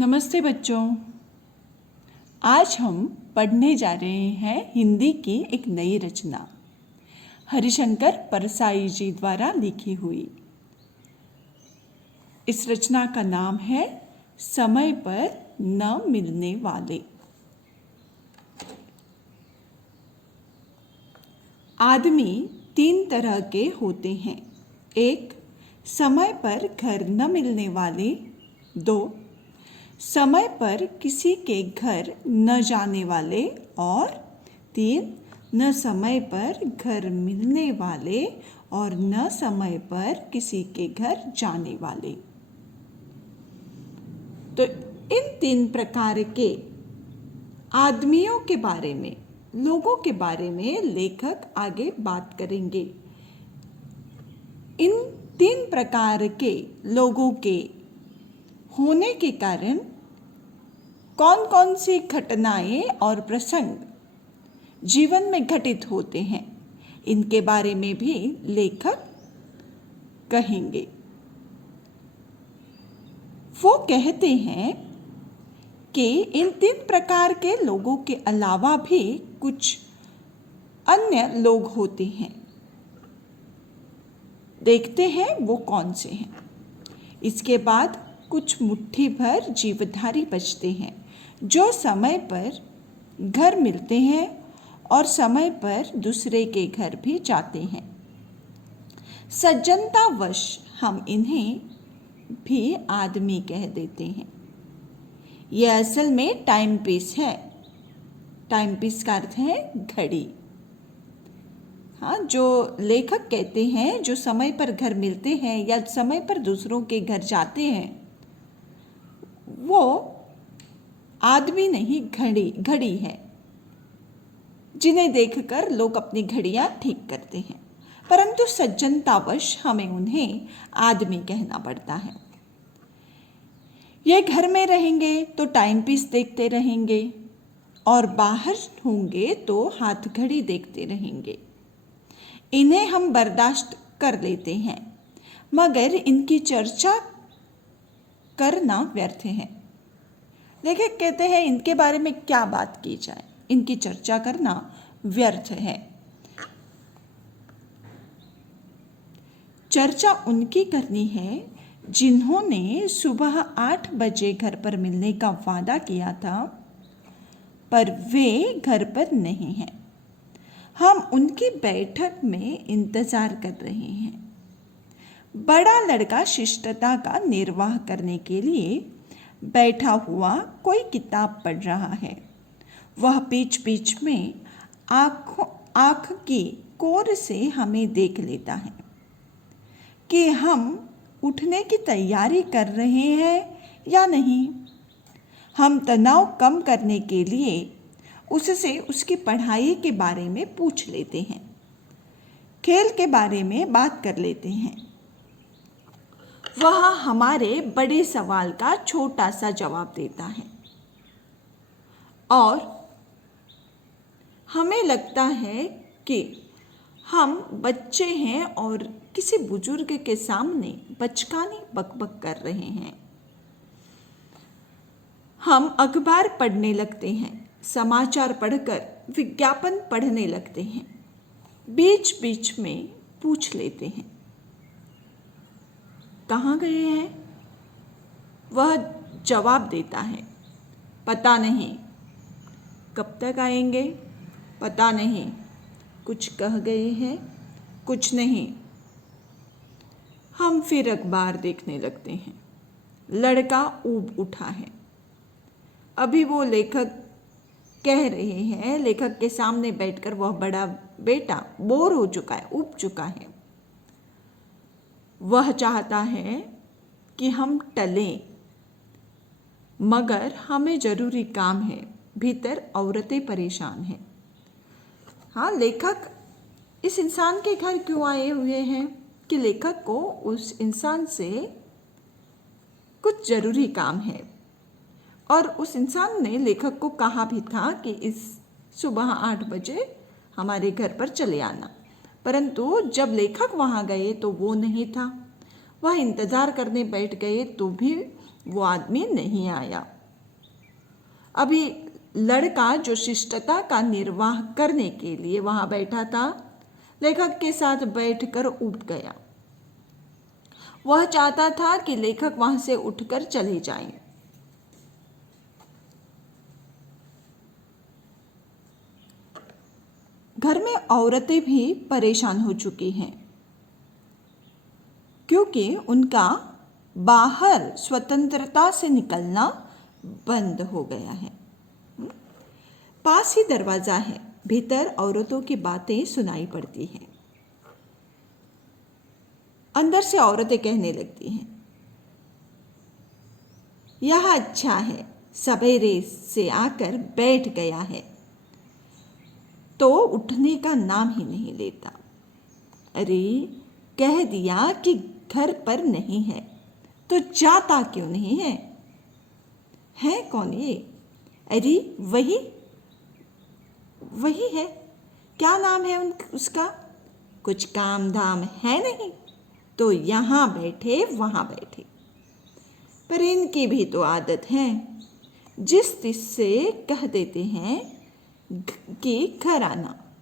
नमस्ते बच्चों। आज हम पढ़ने जा रहे हैं हिंदी की एक नई रचना हरिशंकर परसाई जी द्वारा लिखी हुई। इस रचना का नाम है समय पर न मिलने वाले। आदमी तीन तरह के होते हैं। एक, समय पर घर न मिलने वाले। दो, समय पर किसी के घर न जाने वाले। और तीन, न समय पर घर मिलने वाले और न समय पर किसी के घर जाने वाले। तो इन तीन प्रकार के आदमियों के बारे में, लोगों के बारे में लेखक आगे बात करेंगे। इन तीन प्रकार के लोगों के होने के कारण कौन कौन सी घटनाएं और प्रसंग जीवन में घटित होते हैं, इनके बारे में भी लेखक कहेंगे। वो कहते हैं कि इन तीन प्रकार के लोगों के अलावा भी कुछ अन्य लोग होते हैं। देखते हैं वो कौन से हैं। इसके बाद कुछ मुट्ठी भर जीवधारी बचते हैं जो समय पर घर मिलते हैं और समय पर दूसरे के घर भी जाते हैं। सज्जनतावश हम इन्हें भी आदमी कह देते हैं। यह असल में टाइम पीस है। टाइम पीस का अर्थ है घड़ी। हाँ, जो लेखक कहते हैं जो समय पर घर मिलते हैं या समय पर दूसरों के घर जाते हैं, वो आदमी नहीं, घड़ी है, जिन्हें देखकर लोग अपनी घड़ियां ठीक करते हैं। परंतु सज्जनतावश हमें उन्हें आदमी कहना पड़ता है। ये घर में रहेंगे तो टाइम पीस देखते रहेंगे और बाहर होंगे तो हाथ घड़ी देखते रहेंगे। इन्हें हम बर्दाश्त कर लेते हैं, मगर इनकी चर्चा करना व्यर्थ है। लेखक कहते हैं इनके बारे में क्या बात की जाए, इनकी चर्चा करना व्यर्थ है। चर्चा उनकी करनी है जिन्होंने सुबह 8 बजे घर पर मिलने का वादा किया था, पर वे घर पर नहीं हैं। हम उनकी बैठक में इंतजार कर रहे हैं। बड़ा लड़का शिष्टता का निर्वाह करने के लिए बैठा हुआ कोई किताब पढ़ रहा है। वह बीच बीच में आँख की कोर से हमें देख लेता है कि हम उठने की तैयारी कर रहे हैं या नहीं। हम तनाव कम करने के लिए उससे उसकी पढ़ाई के बारे में पूछ लेते हैं, खेल के बारे में बात कर लेते हैं। वह हमारे बड़े सवाल का छोटा सा जवाब देता है और हमें लगता है कि हम बच्चे हैं और किसी बुजुर्ग के सामने बचकानी बकबक कर रहे हैं। हम अखबार पढ़ने लगते हैं, समाचार पढ़कर विज्ञापन पढ़ने लगते हैं। बीच बीच में पूछ लेते हैं, कहाँ गए हैं? वह जवाब देता है, पता नहीं। कब तक आएंगे? पता नहीं। कुछ कह गए हैं? कुछ नहीं। हम फिर अखबार देखने लगते हैं। लड़का ऊब उठा है। अभी वो लेखक कह रहे हैं, लेखक के सामने बैठकर वह बड़ा बेटा बोर हो चुका है, ऊब चुका है। वह चाहता है कि हम टलें, मगर हमें जरूरी काम है। भीतर औरतें परेशान हैं। हाँ, लेखक इस इंसान के घर क्यों आए हुए हैं कि लेखक को उस इंसान से कुछ जरूरी काम है। और उस इंसान ने लेखक को कहा भी था कि इस सुबह 8 बजे हमारे घर पर चले आना, परंतु जब लेखक वहाँ गए तो वो नहीं था। वह इंतज़ार करने बैठ गए तो भी वो आदमी नहीं आया। अभी लड़का जो शिष्टता का निर्वाह करने के लिए वहां बैठा था, लेखक के साथ बैठकर उठ गया। वह चाहता था कि लेखक वहां से उठकर चले जाएं। घर में औरतें भी परेशान हो चुकी हैं, क्योंकि उनका बाहर स्वतंत्रता से निकलना बंद हो गया है। पास ही दरवाजा है, भीतर औरतों की बातें सुनाई पड़ती हैं। अंदर से औरतें कहने लगती हैं, यह अच्छा है, सवेरे से आकर बैठ गया है तो उठने का नाम ही नहीं लेता। अरे, कह दिया कि घर पर नहीं है तो जाता क्यों नहीं है? है कौन ये? अरे, वही है। क्या नाम है उसका? कुछ काम धाम है नहीं तो यहाँ बैठे वहाँ बैठे। पर इनकी भी तो आदत है, जिस तिससे कह देते हैं कि घर आना।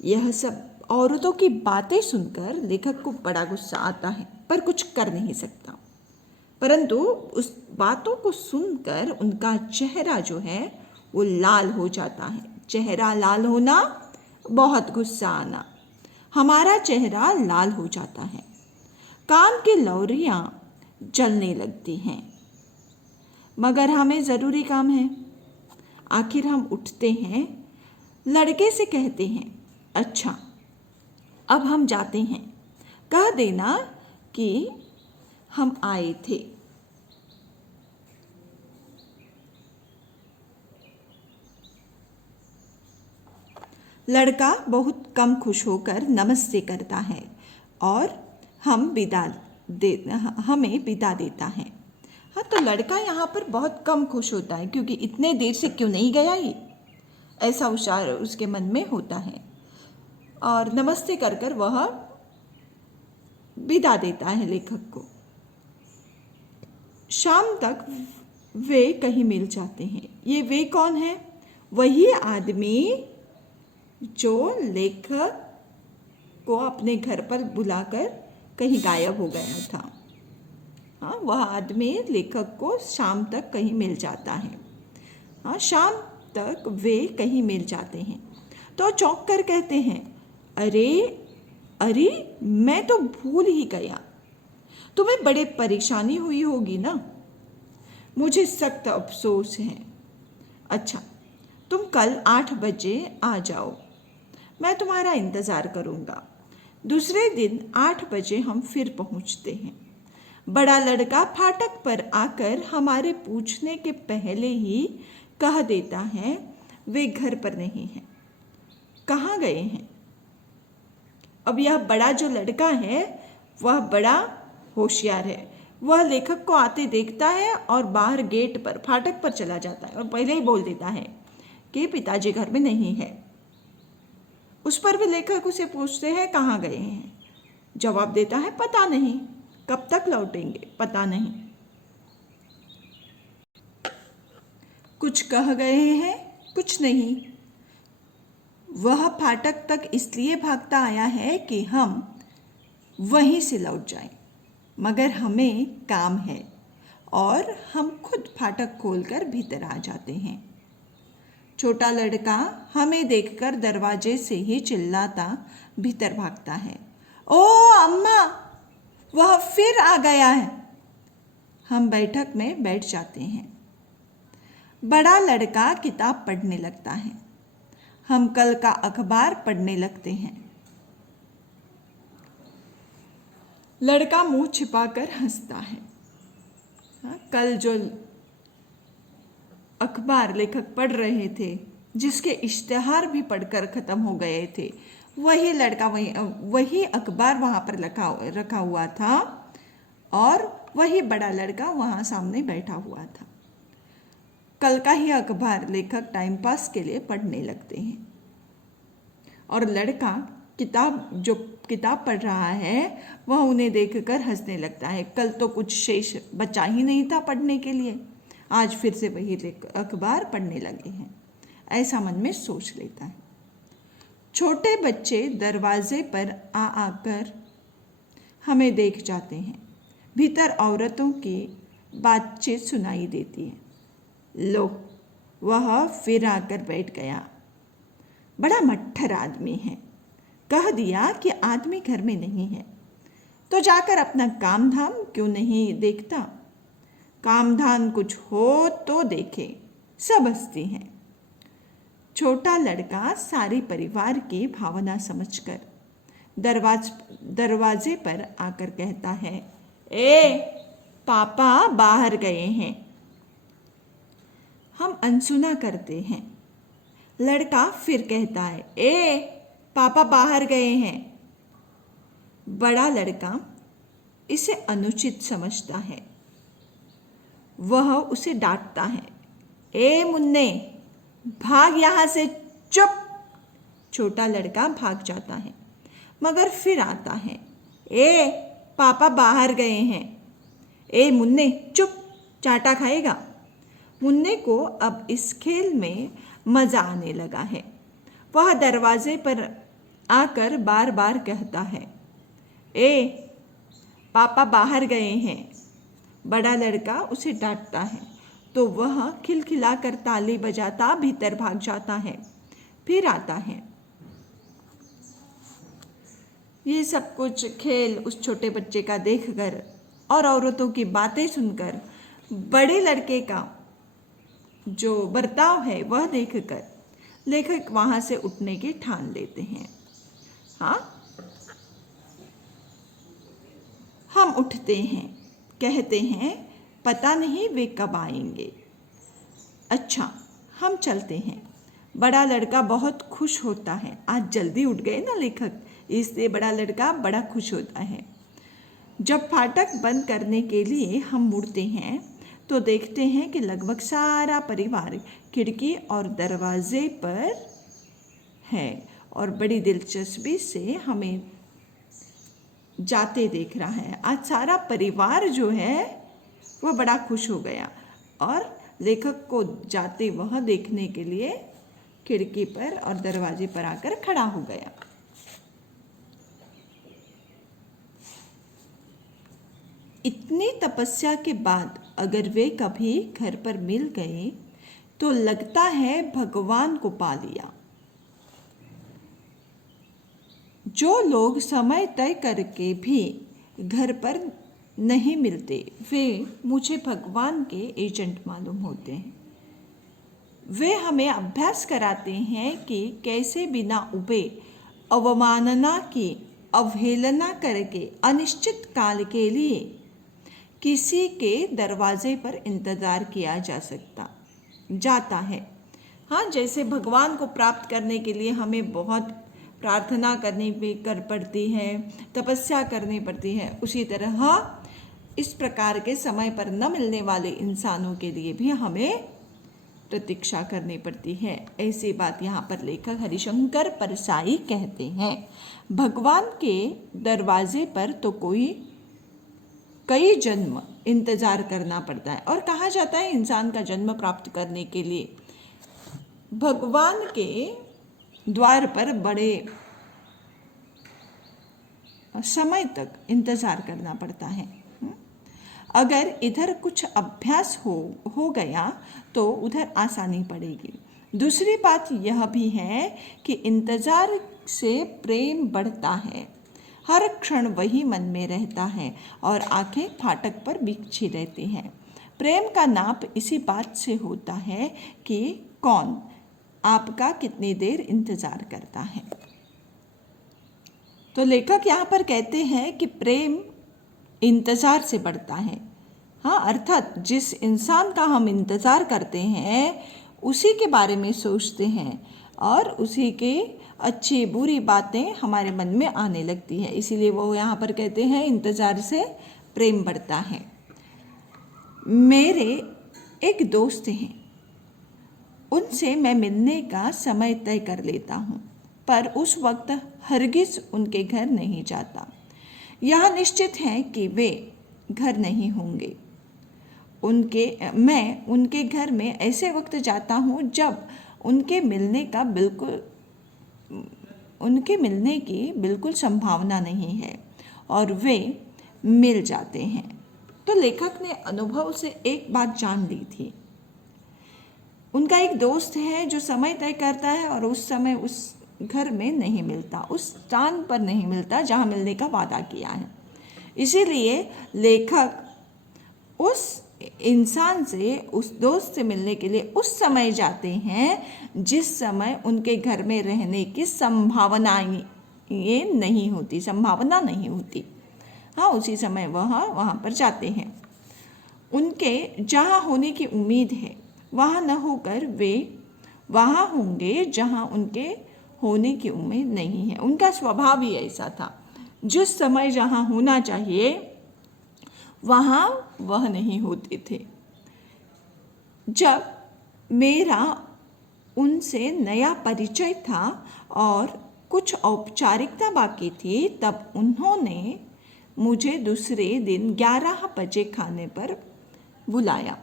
यह सब औरतों की बातें सुनकर लेखक को बड़ा गुस्सा आता है, पर कुछ कर नहीं सकता। परंतु उस बातों को सुनकर उनका चेहरा जो है वो लाल हो जाता है। चेहरा लाल होना, बहुत गुस्सा आना। हमारा चेहरा लाल हो जाता है, कान की लौरियां जलने लगती हैं। मगर हमें ज़रूरी काम है। आखिर हम उठते हैं, लड़के से कहते हैं, अच्छा अब हम जाते हैं, कह देना कि हम आए थे। लड़का बहुत कम खुश होकर नमस्ते करता है और हमें विदा देता है। हाँ, तो लड़का यहाँ पर बहुत कम खुश होता है, क्योंकि इतने देर से क्यों नहीं गया ये, ऐसा उसके मन में होता है। और नमस्ते कर कर वह विदा देता है लेखक को। शाम तक वे कहीं मिल जाते हैं। ये वे कौन है? वही आदमी जो लेखक को अपने घर पर बुलाकर कहीं गायब हो गया था। हाँ, वह आदमी लेखक को शाम तक कहीं मिल जाता है। हाँ, शाम तक वे कहीं मिल जाते हैं तो चौंक कर कहते हैं, अरे, मैं तो भूल ही गया। तुम्हें बड़े परेशानी हुई होगी ना? मुझे सख्त अफसोस है। अच्छा, तुम कल 8 बजे आ जाओ, मैं तुम्हारा इंतज़ार करूँगा। दूसरे दिन 8 बजे हम फिर पहुँचते हैं। बड़ा लड़का फाटक पर आकर हमारे पूछने के पहले ही कह देता है, वे घर पर नहीं हैं। कहाँ गए हैं? अब यह बड़ा जो लड़का है वह बड़ा होशियार है। वह लेखक को आते देखता है और बाहर गेट पर, फाटक पर चला जाता है और पहले ही बोल देता है कि पिताजी घर में नहीं है। उस पर भी लेखक उसे पूछते हैं, कहाँ गए हैं? जवाब देता है, पता नहीं। कब तक लौटेंगे? पता नहीं। कुछ कह गए हैं? कुछ नहीं। वह फाटक तक इसलिए भागता आया है कि हम वहीं से लौट जाएं, मगर हमें काम है और हम खुद फाटक खोलकर भीतर आ जाते हैं। छोटा लड़का हमें देखकर दरवाजे से ही चिल्लाता भीतर भागता है, ओ अम्मा, वह फिर आ गया है। हम बैठक में बैठ जाते हैं। बड़ा लड़का किताब पढ़ने लगता है। हम कल का अखबार पढ़ने लगते हैं। लड़का मुंह छिपाकर हंसता है। कल जो अखबार लेखक पढ़ रहे थे, जिसके इश्तिहार भी पढ़कर ख़त्म हो गए थे, वही लड़का वही अखबार वहाँ पर रखा हुआ था और वही बड़ा लड़का वहाँ सामने बैठा हुआ था। कल का ही अखबार लेखक टाइम पास के लिए पढ़ने लगते हैं और लड़का जो किताब पढ़ रहा है वह उन्हें देखकर हंसने लगता है। कल तो कुछ शेष बचा ही नहीं था पढ़ने के लिए, आज फिर से वही अखबार पढ़ने लगे हैं, ऐसा मन में सोच लेता है। छोटे बच्चे दरवाजे पर आकर हमें देख जाते हैं। भीतर औरतों की बातचीत सुनाई देती है। लो, वह फिर आकर बैठ गया। बड़ा मट्ठर आदमी है। कह दिया कि आदमी घर में नहीं है तो जाकर अपना काम धाम क्यों नहीं देखता। काम धाम कुछ हो तो देखे, सब हंसती हैं। छोटा लड़का सारे परिवार की भावना समझकर दरवाजे पर आकर कहता है, ए पापा बाहर गए हैं। हम अनसुना करते हैं। लड़का फिर कहता है, ए पापा बाहर गए हैं। बड़ा लड़का इसे अनुचित समझता है। वह उसे डांटता है, ए मुन्ने भाग यहाँ से, चुप। छोटा लड़का भाग जाता है मगर फिर आता है, ए पापा बाहर गए हैं। ए मुन्ने चुप, चाटा खाएगा। मुन्ने को अब इस खेल में मज़ा आने लगा है। वह दरवाजे पर आकर बार बार कहता है, ए पापा बाहर गए हैं। बड़ा लड़का उसे डांटता है तो वह खिलखिलाकर ताली बजाता भीतर भाग जाता है, फिर आता है। ये सब कुछ खेल उस छोटे बच्चे का देखकर और औरतों की बातें सुनकर बड़े लड़के का जो बर्ताव है वह देखकर लेखक वहाँ से उठने की ठान लेते हैं। हाँ, हम उठते हैं, कहते हैं पता नहीं वे कब आएंगे। अच्छा, हम चलते हैं। बड़ा लड़का बहुत खुश होता है। आज जल्दी उठ गए ना लेखक, इसलिए बड़ा लड़का बड़ा खुश होता है। जब फाटक बंद करने के लिए हम मुड़ते हैं तो देखते हैं कि लगभग सारा परिवार खिड़की और दरवाजे पर है और बड़ी दिलचस्पी से हमें जाते देख रहा है। आज सारा परिवार जो है वह बड़ा खुश हो गया और लेखक को जाते वह देखने के लिए खिड़की पर और दरवाजे पर आकर खड़ा हो गया। इतनी तपस्या के बाद अगर वे कभी घर पर मिल गए तो लगता है भगवान को पा लिया। जो लोग समय तय करके भी घर पर नहीं मिलते वे मुझे भगवान के एजेंट मालूम होते हैं। वे हमें अभ्यास कराते हैं कि कैसे बिना उबे अवमानना की अवहेलना करके अनिश्चित काल के लिए किसी के दरवाजे पर इंतज़ार किया जाता है। हाँ, जैसे भगवान को प्राप्त करने के लिए हमें बहुत प्रार्थना करनी पड़ती है, तपस्या करनी पड़ती है, उसी तरह इस प्रकार के समय पर न मिलने वाले इंसानों के लिए भी हमें प्रतीक्षा करनी पड़ती है। ऐसी बात यहाँ पर लेखक हरिशंकर परसाई कहते हैं। भगवान के दरवाजे पर तो कई जन्म इंतजार करना पड़ता है और कहा जाता है इंसान का जन्म प्राप्त करने के लिए भगवान के द्वार पर बड़े समय तक इंतजार करना पड़ता है। अगर इधर कुछ अभ्यास हो गया तो उधर आसानी पड़ेगी। दूसरी बात यह भी है कि इंतजार से प्रेम बढ़ता है। हर क्षण वही मन में रहता है और आंखें फाटक पर बिछी रहती हैं। प्रेम का नाप इसी बात से होता है कि कौन आपका कितनी देर इंतजार करता है। तो लेखक यहाँ पर कहते हैं कि प्रेम इंतजार से बढ़ता है। हाँ, अर्थात जिस इंसान का हम इंतजार करते हैं उसी के बारे में सोचते हैं और उसी के अच्छी बुरी बातें हमारे मन में आने लगती है। इसीलिए वो यहाँ पर कहते हैं इंतजार से प्रेम बढ़ता है। मेरे एक दोस्त हैं, उनसे मैं मिलने का समय तय कर लेता हूँ, पर उस वक्त हरगिज उनके घर नहीं जाता। यह निश्चित है कि वे घर नहीं होंगे। मैं उनके घर में ऐसे वक्त जाता हूँ जब उनके मिलने की बिल्कुल संभावना नहीं है और वे मिल जाते हैं। तो लेखक ने अनुभव से एक बात जान ली थी। उनका एक दोस्त है जो समय तय करता है और उस समय उस घर में नहीं मिलता, उस स्थान पर नहीं मिलता जहाँ मिलने का वादा किया है। इसीलिए लेखक उस इंसान से, उस दोस्त से मिलने के लिए उस समय जाते हैं जिस समय उनके घर में रहने की संभावना नहीं होती। हाँ, उसी समय वहाँ पर जाते हैं। उनके जहाँ होने की उम्मीद है वहाँ न होकर वे वहाँ होंगे जहाँ उनके होने की उम्मीद नहीं है। उनका स्वभाव ही ऐसा था, जिस समय जहाँ होना चाहिए वहाँ वह नहीं होते थे। जब मेरा उनसे नया परिचय था और कुछ औपचारिकता बाकी थी, तब उन्होंने मुझे दूसरे दिन 11 बजे खाने पर बुलाया।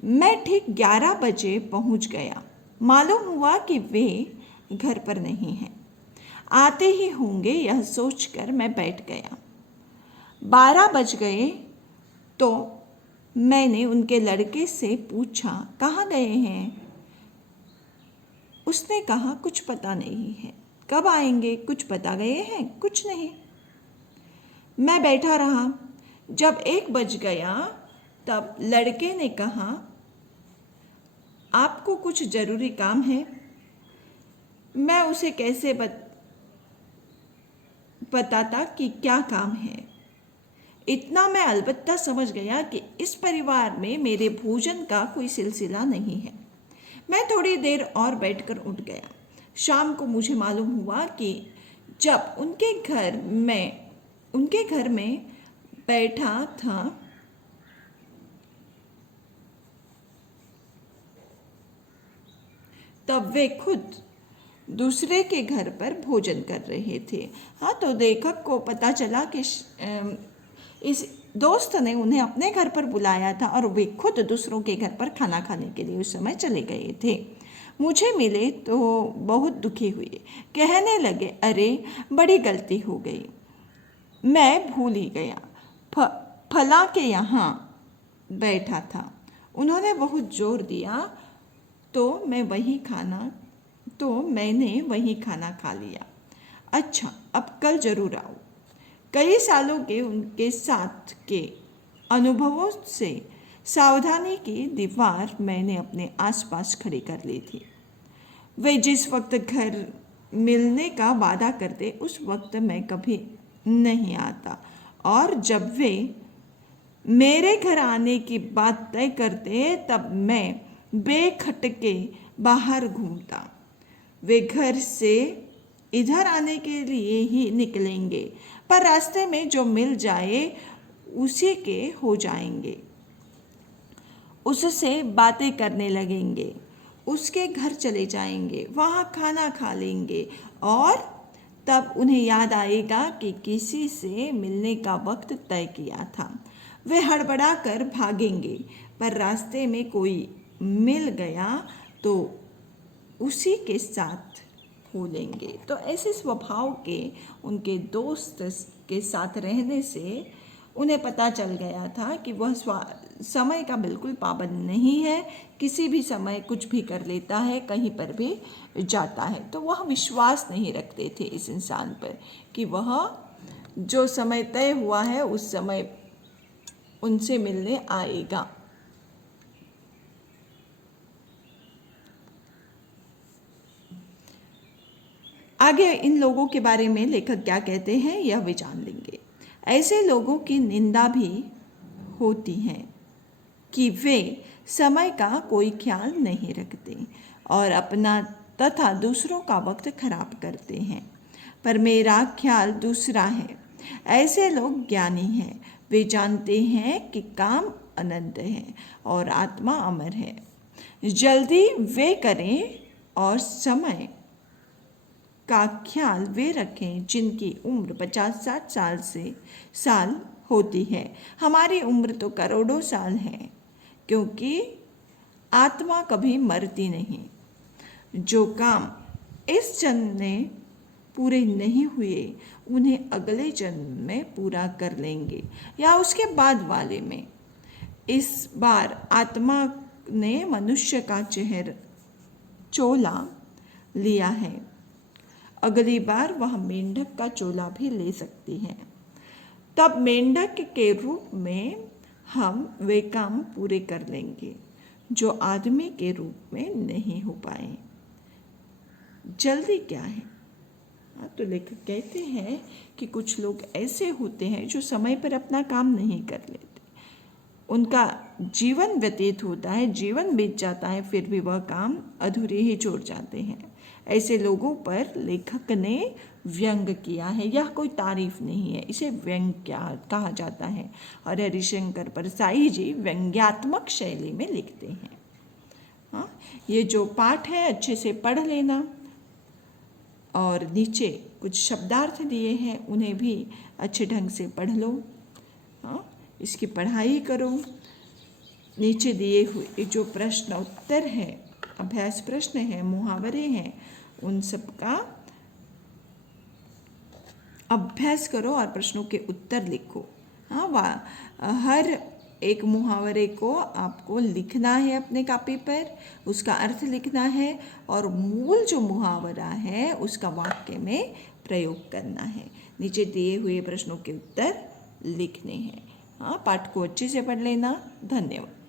मैं ठीक 11 बजे पहुंच गया। मालूम हुआ कि वे घर पर नहीं हैं। आते ही होंगे यह सोचकर मैं बैठ गया। 12 बज गए तो मैंने उनके लड़के से पूछा, कहाँ गए हैं? उसने कहा, कुछ पता नहीं है। कब आएंगे? कुछ पता गए हैं? कुछ नहीं। मैं बैठा रहा। जब 1 बज गया तब लड़के ने कहा, आपको कुछ ज़रूरी काम है? मैं उसे कैसे बताता कि क्या काम है। इतना मैं अलबत्ता समझ गया कि इस परिवार में मेरे भोजन का कोई सिलसिला नहीं है। मैं थोड़ी देर और बैठकर उठ गया। शाम को मुझे मालूम हुआ कि जब उनके घर में बैठा था तब वे खुद दूसरे के घर पर भोजन कर रहे थे। हाँ, तो लेखक को पता चला कि इस दोस्त ने उन्हें अपने घर पर बुलाया था और वे खुद दूसरों के घर पर खाना खाने के लिए उस समय चले गए थे। मुझे मिले तो बहुत दुखी हुए। कहने लगे, अरे बड़ी गलती हो गई, मैं भूल ही गया, फला के यहाँ बैठा था, उन्होंने बहुत जोर दिया तो मैंने वही खाना खा लिया। अच्छा, अब कल जरूर आओ। कई सालों के उनके साथ के अनुभवों से सावधानी की दीवार मैंने अपने आसपास खड़ी कर ली थी। वे जिस वक्त घर मिलने का वादा करते उस वक्त मैं कभी नहीं आता, और जब वे मेरे घर आने की बात तय करते तब मैं बेखटके बाहर घूमता। वे घर से इधर आने के लिए ही निकलेंगे, पर रास्ते में जो मिल जाए उसी के हो जाएंगे, उससे बातें करने लगेंगे, उसके घर चले जाएंगे, वहाँ खाना खा लेंगे और तब उन्हें याद आएगा कि किसी से मिलने का वक्त तय किया था। वे हड़बड़ा कर भागेंगे, पर रास्ते में कोई मिल गया तो उसी के साथ हो लेंगे। तो ऐसे स्वभाव के उनके दोस्त के साथ रहने से उन्हें पता चल गया था कि वह समय का बिल्कुल पाबंद नहीं है, किसी भी समय कुछ भी कर लेता है, कहीं पर भी जाता है। तो वह विश्वास नहीं रखते थे इस इंसान पर कि वह जो समय तय हुआ है उस समय उनसे मिलने आएगा। आगे इन लोगों के बारे में लेखक क्या कहते हैं यह भी जान लेंगे। ऐसे लोगों की निंदा भी होती है कि वे समय का कोई ख्याल नहीं रखते और अपना तथा दूसरों का वक्त खराब करते हैं, पर मेरा ख्याल दूसरा है। ऐसे लोग ज्ञानी हैं, वे जानते हैं कि काम अनंत है और आत्मा अमर है। जल्दी वे करें और समय का ख्याल वे रखें जिनकी उम्र 50-60 साल होती है। हमारी उम्र तो करोड़ों साल है, क्योंकि आत्मा कभी मरती नहीं। जो काम इस जन्म में पूरे नहीं हुए उन्हें अगले जन्म में पूरा कर लेंगे या उसके बाद वाले में। इस बार आत्मा ने मनुष्य का चोला लिया है, अगली बार वह मेंढक का चोला भी ले सकती है। तब मेंढक के रूप में हम वे काम पूरे कर लेंगे जो आदमी के रूप में नहीं हो पाए। जल्दी क्या है? तो लेखक कहते हैं कि कुछ लोग ऐसे होते हैं जो समय पर अपना काम नहीं कर लेते, उनका जीवन व्यतीत होता है, जीवन बीत जाता है, फिर भी वह काम अधूरे ही छोड़ जाते हैं। ऐसे लोगों पर लेखक ने व्यंग किया है। यह कोई तारीफ नहीं है, इसे व्यंग कहा जाता है। और हरिशंकर परसाई जी व्यंग्यात्मक शैली में लिखते हैं। हाँ, ये जो पाठ है अच्छे से पढ़ लेना, और नीचे कुछ शब्दार्थ दिए हैं उन्हें भी अच्छे ढंग से पढ़ लो। हाँ, इसकी पढ़ाई करो। नीचे दिए हुए जो प्रश्न उत्तर है, अभ्यास प्रश्न है, मुहावरे हैं, उन सब का अभ्यास करो और प्रश्नों के उत्तर लिखो। हाँ, हर एक मुहावरे को आपको लिखना है अपने कॉपी पर, उसका अर्थ लिखना है और मूल जो मुहावरा है उसका वाक्य में प्रयोग करना है। नीचे दिए हुए प्रश्नों के उत्तर लिखने हैं। हाँ, पाठ को अच्छे से पढ़ लेना। धन्यवाद।